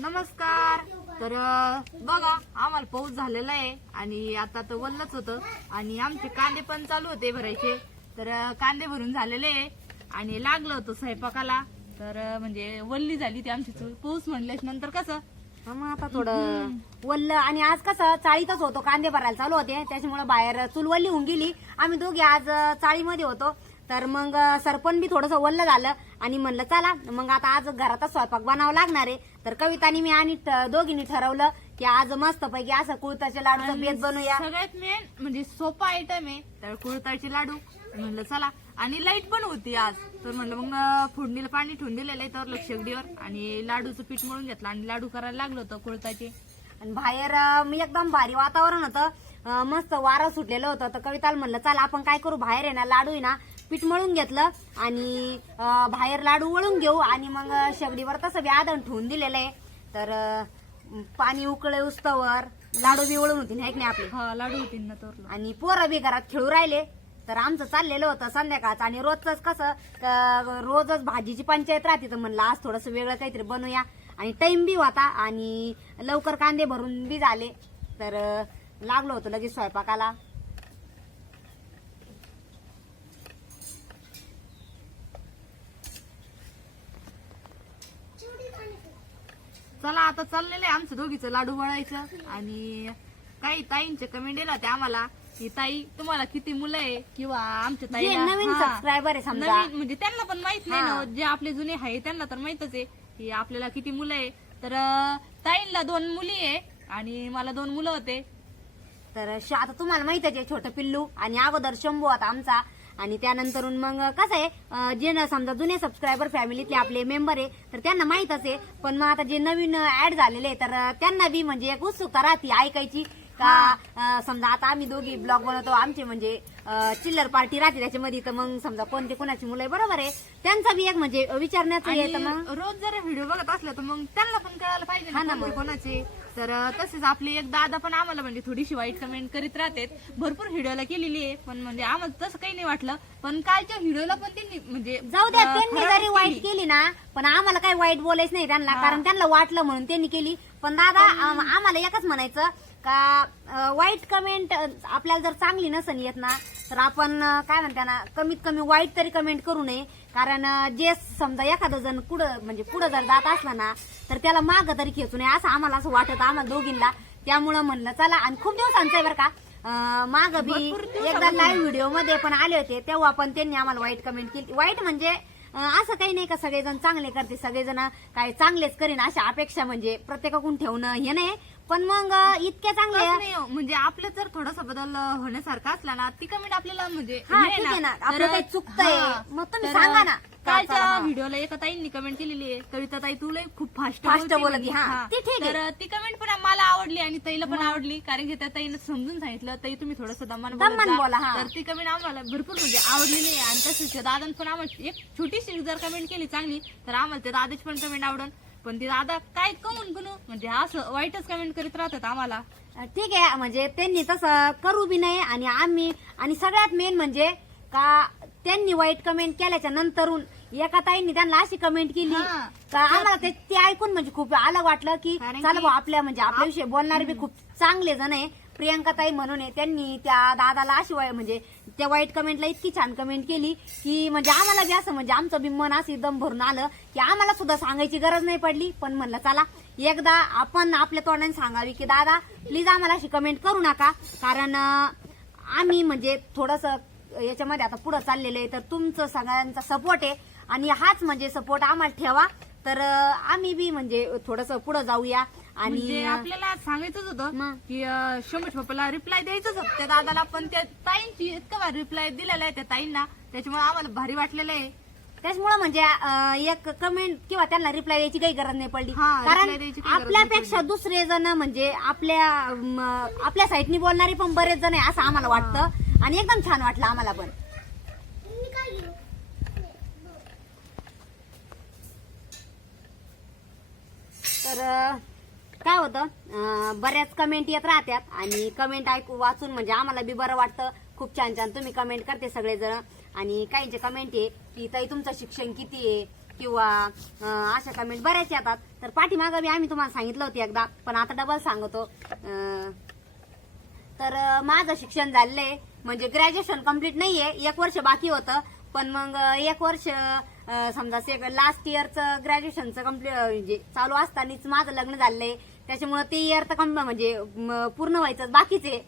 नमस्कार. तर बघा आम्हाला पाऊस झालेला आहे आणि आता तर वल्लच होतं. आणि आमचे कांदे पण चालू होते भरायचे. तर कांदे भरून झालेले आहे. आणि लागलं होतं स्वयंपाकाला. तर म्हणजे वल्ली झाली ती आमची चूल. पाऊस म्हणल्याच नंतर कसं? हा मग आता थोडं वल्ल आणि आज कसं चाळीतच होतो. कांदे भरायला चालू होते. त्याच्यामुळे बाहेर चुलवल्ली होऊन गेली. आम्ही दोघे आज चाळीमध्ये होतो. तर मग सरपण बी थोडस वल्ल झालं. आणि म्हणलं चला मग आता आज घरातच स्वयंपाक बनावं लागणार आहे. तर कवितानी मी आणि दोघींनी ठरवलं की आज मस्त पैकी असं कुळताच्या लाडूचं बेत बनवूया सगळ्यात मेन म्हणजे सोपा आयटम आहे तर कुळताळचे लाडू. म्हणलं चला. आणि लाइट पण होती आज. तर म्हणलं मग अं, फोडणीला पाणी ठेवून दिलेलं आहे तर लक्ष शेगडीवर आणि लाडूचं पीठ मळून घेतलं आणि लाडू करायला लागलो होतं कुळताचे. आणि बाहेर अं, मी एकदम भारी वातावरण होतं. अं, मस्त वारं सुटलेलं होतं. तर कविताला म्हणलं चला आपण काय करू? बाहेर आहे ना लाडू आहे ना पीठ मळून घेतलं आणि अं, बाहेर लाडू वळून घेऊ. आणि मग शेगडीवर तसं बी ठेवून दिलेलं आहे तर अं, पाणी उकळे उस्तवर. लाडू बी वळून होती नाही आपले? हा लाडू होती ना तर आणि पोरं बी घरात खेळू राहिले. तर आमचं चाललेलं होतं संध्याकाळचं. आणि रोजच कसं क- रोजच भाजीची पंचायत राहते. तर म्हणलं आज थोडस वेगळं काहीतरी बनवूया आणि टाइम बी होता. आणि लवकर कांदे भरून बी झाले. तर अं, लागलो होतो लगेच स्वयंपाकाला. चला आता चाललेलं आहे आमचं दोघीचं लाडू वळायचं. आणि काही ताईंचे कमेंट येला ते आम्हाला की ताई तुम्हाला किती मुलं आहे? किंवा आमच्या जे ताईला नवीन. सबस्क्रायबर आहे समजा. नवीन म्हणजे त्यांना पण माहीत नाही. ना जे आपले जुने आहे त्यांना तर माहितच आहे की आपल्याला किती मुलं आहे. तर अं, ताईंला दोन मुली आहे आणि मला दोन मुलं होते. तर श- आता तुम्हाला माहितच आहे छोटं पिल्लू आणि अगोदर शंभू होता आमचा. आणि त्यानंतरून मग कसं आहे अं, जे न समजा जुने सबस्क्रायबर फॅमिलीतले आपले मेंबर आहे तर त्यांना माहीतच आहे. पण मग आता जे नवीन ऍड झालेले आहे तर अं, त्यांना बी म्हणजे एक उत्सुकता राहते ऐकायची. का अं, समजा आता आम्ही दोघी ब्लॉग बनवतो आमचे म्हणजे अं, चिल्लर पार्टी राहते त्याच्यामध्ये तर मग समजा कोणते कोणाची मुलं आहे बरोबर आहे. त्यांचा बी एक म्हणजे विचारण्याचं आणि मग रोज जर व्हिडिओ बघत असले तर मग त्यांना पण कळायला पाहिजे हा ना ना कोणते मग. कोणाचे. तर तसेच आपले एक दादा पण आम्हाला म्हणजे थोडीशी वाईट कमेंट करीत राहतात भरपूर व्हिडिओला केलेली आहे पण म्हणजे आम्हाला तसं काही नाही वाटलं पण कालच्या व्हिडिओला पण त्यांनी म्हणजे जाऊ द्या अं, त्यांनी जरी वाईट केली. केली ना पण आम्हाला काही वाईट बोलायचं नाही त्यांना. कारण त्यांना वाटलं म्हणून त्यांनी केली पण दादा आम- आम्हाला एकच म्हणायचं का वाईट कमेंट आपल्याला जर चांगली नसन येत ना तर आपण काय म्हणता ना कमीत कमी वाईट तरी कमेंट करू नये. कारण जे समजा एखादं जण पुढं म्हणजे पुढं जर जात असला ना तर त्याला माग तरी खेचू नये. असं आम्हाला असं वाटत आम्हाला दोघींना. त्यामुळं म्हणलं चला आणि खूप दिवसांचं आहे बरं का. माग बी एकदा लाईव्ह व्हिडिओमध्ये पण आले होते तेव्हा पण त्यांनी आम्हाला वाईट कमेंट केली. वाईट म्हणजे असं काही नाही का सगळेजण चांगले करते सगळेजण काय चांगलेच करीन अशा अपेक्षा म्हणजे प्रत्येकाकडून ठेवणं हे नाही. पण मग अं, इतके चांगले नाही हो. म्हणजे आपलं जर थोडासा बदल होण्यासारखं असला ना ती कमेंट आपल्याला म्हणजे हा, ठीक आहे ना. आपलं काही चुकतंय. मग तुम्ही सांगा ना. कालच्या. व्हिडिओला एका ताईंनी कमेंट केलेली आहे कविता ताई तुला खूप फास्ट Fast बोलती, हा. ती ठीक. तर ती कमेंट पण मला आवडली आणि ताईला पण आवडली कारण की त्या ताईनं समजून सांगितलं ताई तुम्ही थोडंसं दमान दमानं बोला, हा. तर ती कमेंट आम्हाला भरपूर म्हणजे आवडलेली आहे आणि तसेच त्या दादान पण आम्हाला एक छोटीशी जर कमेंट केली चांगली तर आम्हाला त्या दादाची पण कमेंट आवडल पण ते दादा काय कमून करू म्हणजे असं वाईटच कमेंट करीत राहतात आम्हाला. ठीक आहे म्हणजे त्यांनी तसं करू बी नाही आणि आम्ही आणि सगळ्यात मेन म्हणजे का त्यांनी वाईट कमेंट केल्याच्या नंतरून एका ताईंनी त्यांना अशी कमेंट केली हा. का आम्हाला ते ते ऐकून म्हणजे खूप अलग वाटलं की कारण चला की- भाऊ आपल्या म्हणजे आपल्याविषयी बोलणारे बी खूप चांगले जण आहे. प्रियांकाताई म्हणून आहे त्यांनी त्या दादाला अशी वाई- म्हणजे त्या वाईट कमेंटला इतकी छान कमेंट केली की म्हणजे आम्हाला बी असं म्हणजे आमचं बी मन असं एकदम भरून आलं की आम्हाला सुद्धा सांगायची गरज नाही पडली. पण म्हणलं चला एकदा आपण आपल्या तोंडाने सांगावी की दादा प्लीज आम्हाला अशी कमेंट करू नका. कारण आम्ही म्हणजे थोडस याच्यामध्ये आता पुढे चाललेलं आहे तर तुमचं सगळ्यांचा सपोर्ट आहे. आणि हाच म्हणजे सपोर्ट आम्हाला ठेवा. तर आम्ही बी म्हणजे थोडस पुढे जाऊया. म्हणजे आणि आपल्याला सांगायचंच होतं मग? की अं, शंभूच पप्पाला रिप्लाय द्यायचंच होतं त्या दादाला पण त्या ताईंची इतकं रिप्लाय दिलेला आहे त्या ताईंना. त्याच्यामुळे आम्हाला भारी वाटलेलं आहे. त्याच्यामुळे म्हणजे अं, एक कमेंट किंवा त्यांना रिप्लाय द्यायची काही गरज नाही पडली. हा, कारण reply द्यायची काही गरज आपल्यापेक्षा दुसरे जण म्हणजे आपल्या म, आपल्या साईडनी बोलणारे पण बरेच जण आहे असं आम्हाला वाटतं. आणि एकदम छान वाटलं आम्हाला पण. तर अं, काय होतं? बऱ्याच कमेंट येत राहत्यात आणि कमेंट ऐकू वाचून म्हणजे आम्हाला बी बरं वाटतं. खूप छान छान. तुम्ही कमेंट करते सगळेजण. आणि काहींचे कमेंट आहे की ताई तुमचं शिक्षण किती आहे? किंवा अशा कमेंट बऱ्याच येतात. तर पाठीमागं बी आम्ही तुम्हाला सांगितलं होतं एकदा पण आता डबल सांगतो. तर माझं शिक्षण झालंय म्हणजे ग्रॅज्युएशन कंप्लीट नाहीये. एक वर्ष बाकी होतं. पण मग एक वर्ष समजा लास्ट इयरचं ग्रॅज्युएशनचं कंप्लीट म्हणजे चालू असतानाच माझं लग्न झालंय त्याच्यामुळे ते इयर तर कम म्हणजे म, पूर्ण व्हायचं. बाकीच आहे.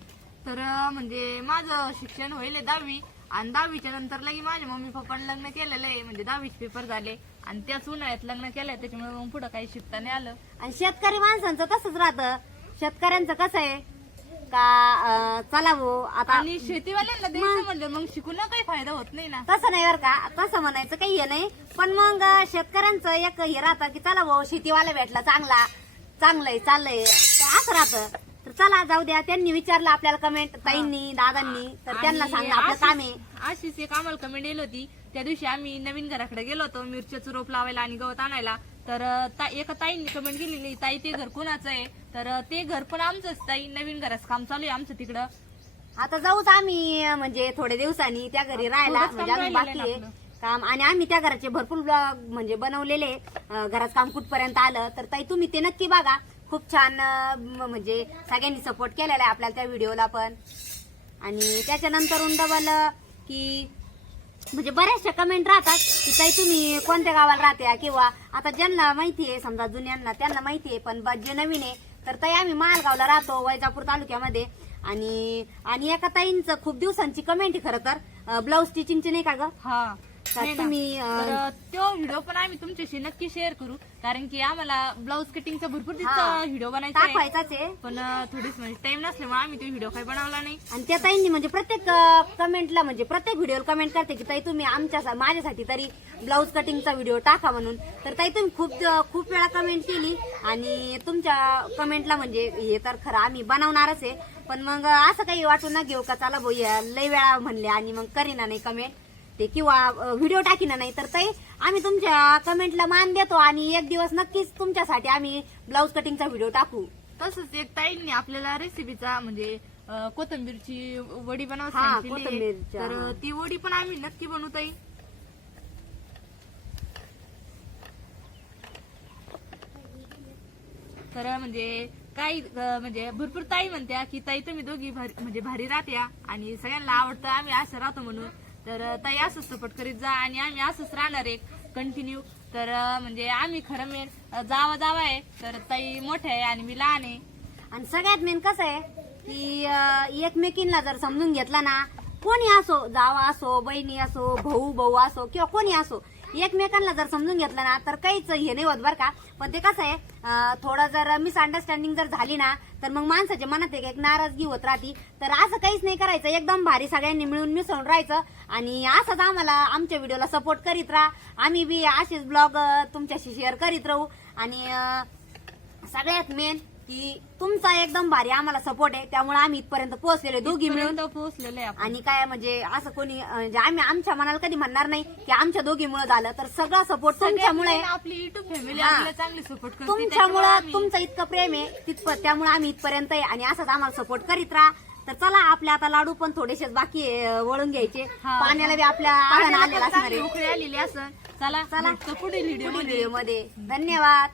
तर अं, म्हणजे माझं शिक्षण होईल दहावी. आणि दहावीच्या नंतर लगे माझ्या मम्मी पप्पाने लग्न केलेलं आहे. म्हणजे दहावीचे पेपर झाले. आणि त्याच उन्हाळ्यात लग्न केलंय. त्याच्यामुळे मग पुढे काही शिकता नाही आलं. आणि शेतकरी माणसांचं तसंच राहतं. शेतकऱ्यांचं कसं आहे? का अं, चला भाऊ आता आणि शेतीवाल्यांना द्यायचं म्हणलं मग शिकून काही फायदा होत नाही ना. तसं नाही बरं का. तसं म्हणायचं काही हे नाही. पण मग शेतकऱ्यांचं एक हे राहतं की चला भाऊ शेतीवाला भेटला चांगला. चांगलंय चाललंय. असं राहतं. तर चला जाऊ द्या. त्यांनी विचारलं आपल्याला कमेंट ताईंनी दादांनी. तर त्यांना सांगा आपलं काम आहे. अशीच- एक आम्हाला कमेंट येईल होती. त्या दिवशी आम्ही नवीन घराकडे गेलो होतो मिरच्याचं रोप लावायला आणि गवत आणायला. तर ता- एका ताईंनी कमेंट केलेली ताई ते घर कोणाचं आहे? तर ते घर पण आमचंच. ताई नवीन घराचं काम चालू आहे आमचं तिकडं. आता जाऊच आम्ही म्हणजे थोड्या दिवसांनी त्या घरी राहायला. थोडंच काम म्हणजे राहिलेलं बाकी आहे आहे. काम. आणि आम्ही त्या घराचे भरपूर ब्लॉग म्हणजे बनवलेले घराचं काम कुठपर्यंत आलं तर ताई तुम्ही ते नक्की बघा. खूप छान म्हणजे सगळ्यांनी सपोर्ट केलेला आहे आपल्याला त्या व्हिडिओला पण. आणि त्याच्यानंतरून डबल की म्हणजे बऱ्याचशा कमेंट राहतात की ताई तुम्ही कोणत्या गावाला राहत्या किंवा आता ज्यांना माहिती आहे समजा जुन्यांना त्यांना माहिती आहे पण जे नवीन आहे तर ताई आम्ही मालगावला राहतो वैजापूर तालुक्यामध्ये. आणि आणि एका ताईंचं खूप दिवसांची कमेंट आहे खरं तर. ब्लाऊज स्टिचिंगची नाही का ग? हा. नाही ना. तुम्ही, अं, तो व्हिडिओ पण आम्ही तुमच्याशी नक्की शेअर करू. कारण की आम्हाला ब्लाऊज कटिंगचा भरपूर हा. व्हिडिओ बनायचा आहे. पण अं, थोडीच म्हणजे टाइम नसल्यामुळे आम्ही तो व्हिडिओ काही बनवला नाही. आणि त्या ताईंनी म्हणजे प्रत्येक कमेंटला म्हणजे प्रत्येक व्हिडिओला कमेंट करते की ताई तुम्ही आमच्या माझ्यासाठी तरी ब्लाऊज कटिंगचा व्हिडिओ टाका म्हणून. तर ताई तुम्ही खूप खूप वेळा कमेंट केली आणि तुमच्या कमेंटला म्हणजे हे तर खरं आम्ही बनवणारच आहे. पण मग असं काही वाटून ना घेऊ का? चला भाऊ या लय वेळा म्हणले आणि मग करीना नाही कमेंट ते किंवा व्हिडिओ टाकीना नाही तर ताई आम्ही तुमच्या कमेंटला मान देतो आणि एक दिवस नक्कीच तुमच्यासाठी आम्ही ब्लाऊज कटिंगचा व्हिडिओ टाकू तसंच एक ताईंनी आपल्याला रेसिपीचा म्हणजे अं, कोथिंबीरची वडी बनवत हा. कोथिंबीरच्या. तर ती वडी पण आम्ही नक्की बनवता येईल तर म्हणजे काही अं, म्हणजे भरपूर ताई म्हणत्या की ताई तुम्ही दोघी भारी म्हणजे भारी राहत्या आणि सगळ्यांना आवडतं आम्ही असं राहतो म्हणून तर ताई असंच सपोर्ट करीत जा आणि आम्ही असंच राहणार आहे कंटिन्यू तर म्हणजे आम्ही खरं मेन जावा जावा आहे. तर ताई मोठ्या आहे आणि मी लहान आहे. आणि सगळ्यात मेन कसं आहे की एकमेकींना जर समजून घेतला ना कोणी असो जावा असो बहिणी असो भाऊ भाऊ असो किंवा कोणी असो एकमेकांना जर समजून घेतलं ना तर काहीच हे नाही होत बरं का. पण ते कसं आहे थोडं जर मिसअंडरस्टँडिंग जर झाली ना तर मग माणसाच्या मनात एक एक नाराजगी होत राहती. तर असं काहीच नाही करायचं. एकदम भारी सगळ्यांनी मिळून मिसळून राहायचं. आणि असंच आम्हाला आमच्या व्हिडिओला सपोर्ट करीत राहा. आम्ही बी असेच ब्लॉग तुमच्याशी शेअर करीत राहू. आणि सगळ्यात मेन की तुमचा एकदम भारी आम्हाला सपोर्ट आहे. त्यामुळे आम्ही इथपर्यंत पोहोचलेलो आहे. दोघी मिळून. पोहोचलेलो आहे आपण. आणि काय म्हणजे असं कोणी म्हणजे आम्ही आमच्या मनाला कधी म्हणणार नाही की आमच्या दोघीमुळे झालं. तर सगळा सपोर्ट तुमच्यामुळे आपली युट्यूब फॅमिली हा. आपल्याला चांगली सपोर्ट करते. तुमच्यामुळं तुमचं इतकं प्रेम आहे. तिथपर त्यामुळे आम्ही इथपर्यंत आहे आणि असंच आम्हाला सपोर्ट करीत राहा. तर चला आपल्या आता लाडू पण थोडेसेच बाकी आहे, अं, वळून घ्यायचे. हा. पाण्याला बी आपल्या आलेला पण असणार आहे. आलेली असं चला चला. पुढील व्हिडिओ पुढील व्हिडिओमध्ये धन्यवाद.